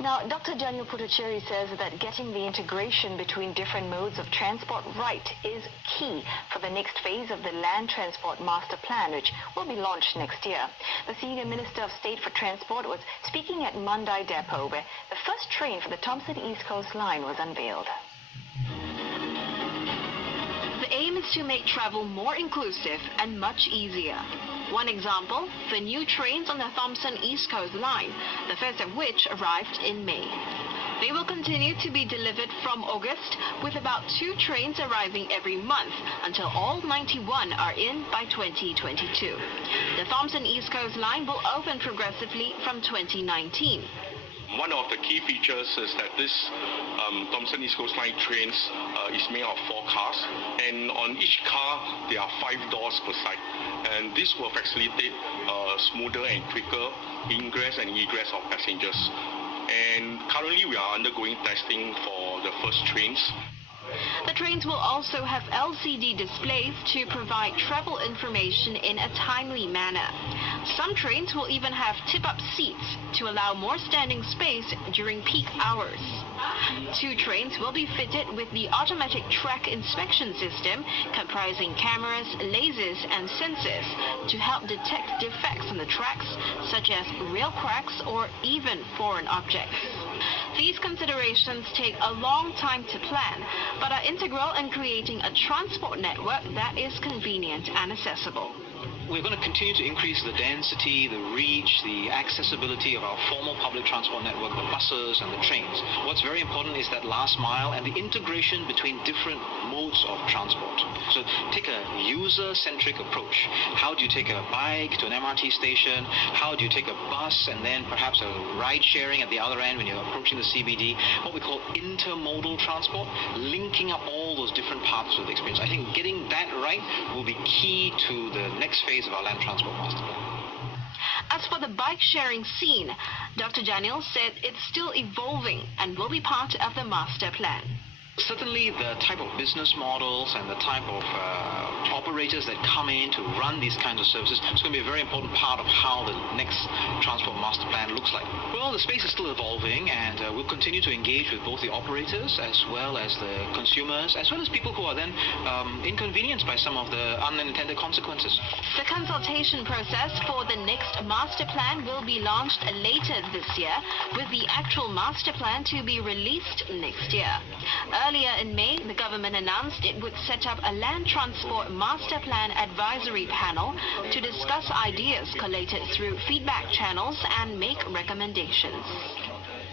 Now, Dr. Daniel Puducherry says that getting the integration between different modes of transport right is key for the next phase of the Land Transport Master Plan, which will be launched next year. The Senior Minister of State for Transport was speaking at Mandai Depot, where the first train for the Thomson East Coast Line was unveiled. The aim is to make travel more inclusive and much easier. One example, the new trains on the Thomson East Coast Line, the first of which arrived in May. They will continue to be delivered from August, with about 2 trains arriving every month until all 91 are in by 2022. The Thomson East Coast Line will open progressively from 2019. One of the key features is that this Thomson East Coast Line trains is made of 4 cars, and on each car there are 5 doors per side, and this will facilitate smoother and quicker ingress and egress of passengers. And currently we are undergoing testing for the first trains. The trains will also have LCD displays to provide travel information in a timely manner. Some trains will even have tip-up seats to allow more standing space during peak hours. 2 trains will be fitted with the automatic track inspection system, comprising cameras, lasers and sensors to help detect defects on the tracks, such as rail cracks or even foreign objects. These considerations take a long time to plan, but are integral in creating a transport network that is convenient and accessible. We're going to continue to increase the density, the reach, the accessibility of our formal public transport network, the buses and the trains. What's very important is that last mile and the integration between different modes of transport. So take a user-centric approach. How do you take a bike to an MRT station? How do you take a bus and then perhaps a ride sharing at the other end when you're approaching the CBD? What we call intermodal transport, linking up all those different parts of the experience. I think getting that right will be key to the next phase of our Land Transport Master Plan. As for the bike-sharing scene, Dr. Daniel said it's still evolving and will be part of the master plan. Certainly the type of business models and the type of operators that come in to run these kinds of services is going to be a very important part of how the next Transport Master Plan looks like. Well, the space is still evolving, and we'll continue to engage with both the operators as well as the consumers, as well as people who are then inconvenienced by some of the unintended consequences. The consultation process for the next master plan will be launched later this year, with the actual master plan to be released next year. Earlier in May, the government announced it would set up a Land Transport Master Plan Advisory Panel to discuss ideas collated through feedback channels and make recommendations.